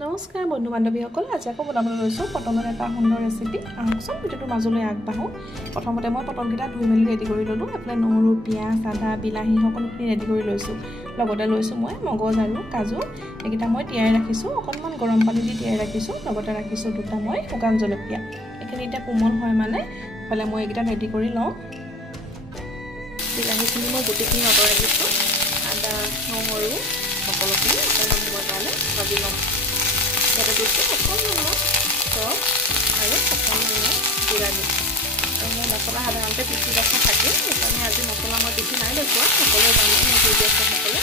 নমস্কাৰ বন্ধু বান্ধৱীসকল, আজি আকৌ বনাবলৈ লৈছোঁ পটলৰ এটা সুন্দৰ ৰেচিপি। আহকচোন ভিডিঅ'টো মাজলৈ আগবাঢ়োঁ। প্ৰথমতে মই পটলকেইটা ধুই মেলি ৰেডি কৰি ল'লোঁ। এইফালে নহৰু, পিঁয়াজ, আদা, বিলাহী সকলোখিনি ৰেডি কৰি লৈছোঁ। লগতে লৈছোঁ মই মগজ আৰু কাজু। এইকেইটা মই তিয়াই ৰাখিছোঁ, অকণমান গৰম পানী দি তিয়াই ৰাখিছোঁ। লগতে ৰাখিছোঁ দুটা মই শুকান জলকীয়া। এইখিনি এতিয়া কোমল হয় মানে এইফালে মই এইকেইটা ৰেডি কৰি লওঁ। বিলাহীখিনি মই গোটেইখিনি আঁতৰাই দিছোঁ। আদা, নহৰু সকলোখিনি অকণমান সময়ৰ কাৰণে ভাজি লওঁ। ইয়াতে দিছোঁ অকণমান চপ আৰু অকণমান জিৰা দিছোঁ। আৰু মোৰ মছলা সাধাৰণতে পিচি ৰখা থাকে, সেইকাৰণে আজি মছলা মই বেছি নাই দেখুওৱা। সকলোৱে জানে মোৰ ভিডিঅ' সকলে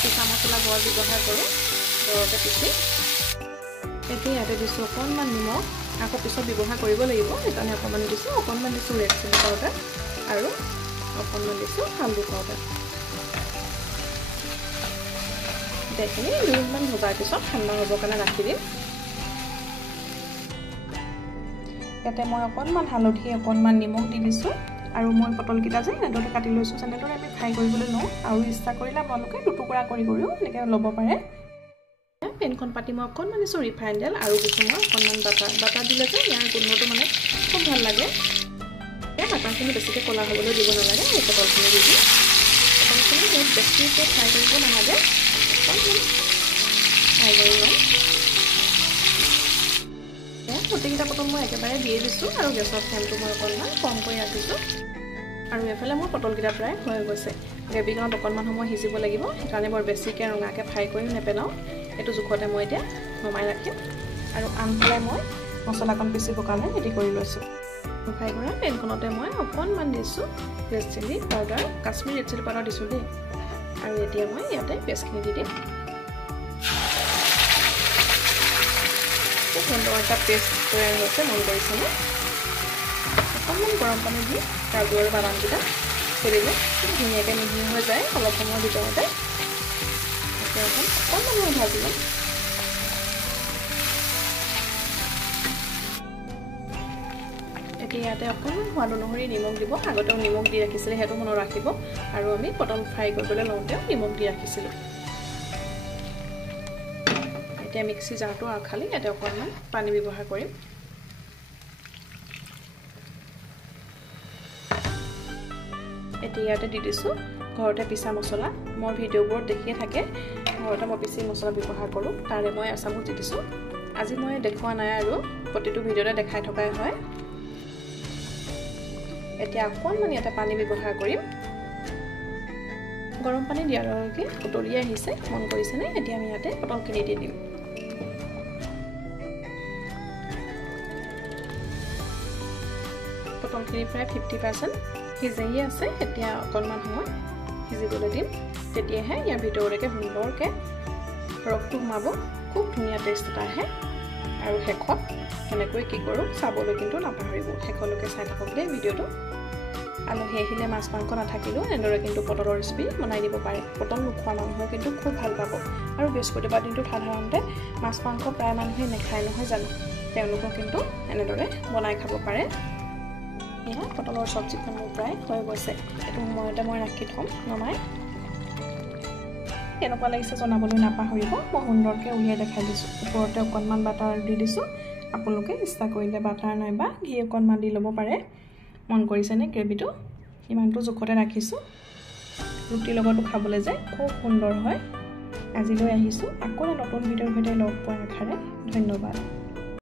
পিঠা মছলা বৰ ব্যৱহাৰ কৰোঁ ঘৰতে পিচি। এতিয়া ইয়াতে দিছোঁ অকণমান নিমখ, আকৌ পিছত ব্যৱহাৰ কৰিব লাগিব সেইকাৰণে অকণমান দিছোঁ। অকণমান দিছোঁ ৰেড চিলি পাউডাৰ আৰু অকণমান দিছোঁ হালধি পাউডাৰ। এইখিনি 2 মিনিটমান ভজাৰ পিছত ঠাণ্ডা হ'বৰ কাৰণে ৰাখি দিম। ইয়াতে মই অকণমান হালধি, অকণমান নিমখ দি দিছোঁ। আৰু মই পটলকেইটা যে এনেদৰে কাটি লৈছোঁ, যেনেদৰে আমি ফ্ৰাই কৰিবলৈ লওঁ। আৰু ইচ্ছা কৰিলে আপোনালোকে দুটুকুৰা কৰিও এনেকৈ ল'ব পাৰে। পেনখন পাতি মই অকণমান দিছোঁ ৰিফাইন তেল আৰু দিছোঁ মই অকণমান বাটাৰ দিলে যে ইয়াৰ গোন্ধটো মানে খুব ভাল লাগে। বাটাৰখিনি বেছিকৈ ক'লা হ'বলৈ দিব নালাগে। এই পটলখিনি দি দিওঁ। পটলখিনি বহুত বেছিকৈ ফ্ৰাই কৰিব নালাগে, অকণমান ফ্ৰাই কৰি লওঁ। গোটেইকেইটা পটল মই একেবাৰে দিয়ে দিছোঁ আৰু গেছৰ ফ্লেমটো মই অকণমান কম কৰি ৰাখিছোঁ। আৰু এইফালে মোৰ পটলকেইটা প্ৰায় হৈ গৈছে। গ্ৰেভিখনত অকণমান সময় সিজিব লাগিব, সেইকাৰণে বৰ বেছিকৈ ৰঙাকৈ ফ্ৰাই কৰিও নেপেলাওঁ। এইটো জোখতে মই এতিয়া নমাই ৰাখিম। আৰু আনফালে মই মছলাকণ পিচিবৰ কাৰণে ৰেডি কৰি লৈছোঁ। ফ্ৰাই কৰা পেনখনতে মই অকণমান দিছোঁ red chilli powder, Kashmir red chilli powder দিছোঁ দেই। আৰু এতিয়া মই ইয়াতে পেষ্টখিনি দি দিম। খুব সুন্দৰ এটা পেষ্ট তৈয়াৰ হৈছে, মন কৰিছেনে? অকণমান গৰম পানী দি কাজু আৰু বাদামকেইটা ফেলিলে খুব ধুনীয়াকৈ মিহি হৈ যায় অলপ সময়ৰ ভিতৰতে। অকণমান মই ভাজি ল'ম। এতিয়া ইয়াতে অকণমান সোৱাদ অনুসৰি নিমখ দিব। আগতেও নিমখ দি ৰাখিছিলে, সেইটো মনত ৰাখিব। আৰু আমি পটল ফ্ৰাই কৰিবলৈ লওঁতেও নিমখ দি ৰাখিছিলোঁ। এতিয়া মিক্সি জাৰটো খালি ইয়াতে অকণমান পানী ব্যৱহাৰ কৰিম। এতিয়া ইয়াতে দি দিছোঁ ঘৰতে পিচা মছলা। মই ভিডিঅ'বোৰত দেখিয়ে থাকে ঘৰতে মই পিচি মছলা ব্যৱহাৰ কৰোঁ, তাৰে মই এচামুচ দি দিছোঁ। আজি মই দেখুওৱা নাই আৰু প্ৰতিটো ভিডিঅ'তে দেখাই থকাই হয়। এতিয়া অকণমান ইয়াতে পানী ব্যৱহাৰ কৰিম। গৰম পানী দিয়াৰ লগে উতলি আহিছে, মন কৰিছেনে? এতিয়া আমি ইয়াতে পটলখিনি দি দিম। পটলখিনি প্ৰায় 50% সিজাইয়ে আছে। এতিয়া অকণমান সময় সিজিবলৈ দিম, তেতিয়াহে ইয়াৰ ভিতৰলৈকে সুন্দৰকৈ ৰসটো সোমাব, খুব ধুনীয়া টেষ্ট এটা আহে। আৰু শেষত কেনেকৈ কি কৰোঁ চাবলৈ কিন্তু নাপাহৰিব। শেষলৈকে চাই থাকক দেই ভিডিঅ'টো। আলহী আহিলে মাছ মাংস নাথাকিলেও এনেদৰে কিন্তু পটলৰ ৰেচিপি বনাই দিব পাৰে। পটল নোখোৱা মানুহে কিন্তু খুব ভাল পাব। আৰু বৃহস্পতিবাৰ দিনটোত সাধাৰণতে মাছ মাংস প্ৰায় মানুহে নাখায় নহয় জানো, তেওঁলোকক কিন্তু এনেদৰে বনাই খাব পাৰে। এয়া পটলৰ চব্জিখন মোৰ প্ৰায় হৈ গৈছে। এইটো সময়তে মই ৰাখি থ'ম নমাই। কেনেকুৱা লাগিছে জনাবলৈ নাপাহৰিব। মই সুন্দৰকৈ উলিয়াই দেখাই দিছোঁ। ওপৰতে অকণমান বাটাৰ দি দিছোঁ। আপোনালোকে ইচ্ছা কৰিলে বাটাৰ নাইবা ঘি অকণমান দি ল'ব পাৰে। মন কৰিছেনে? গ্ৰেভিটো ইমানটো জোখতে ৰাখিছোঁ। ৰুটিৰ লগতো খাবলৈ যে খুব সুন্দৰ হয়। আজিলৈ আহিছোঁ আকৌ নতুন ভিডিঅ'ৰ সৈতে লগ পোৱাৰ আশাৰে। ধন্যবাদ।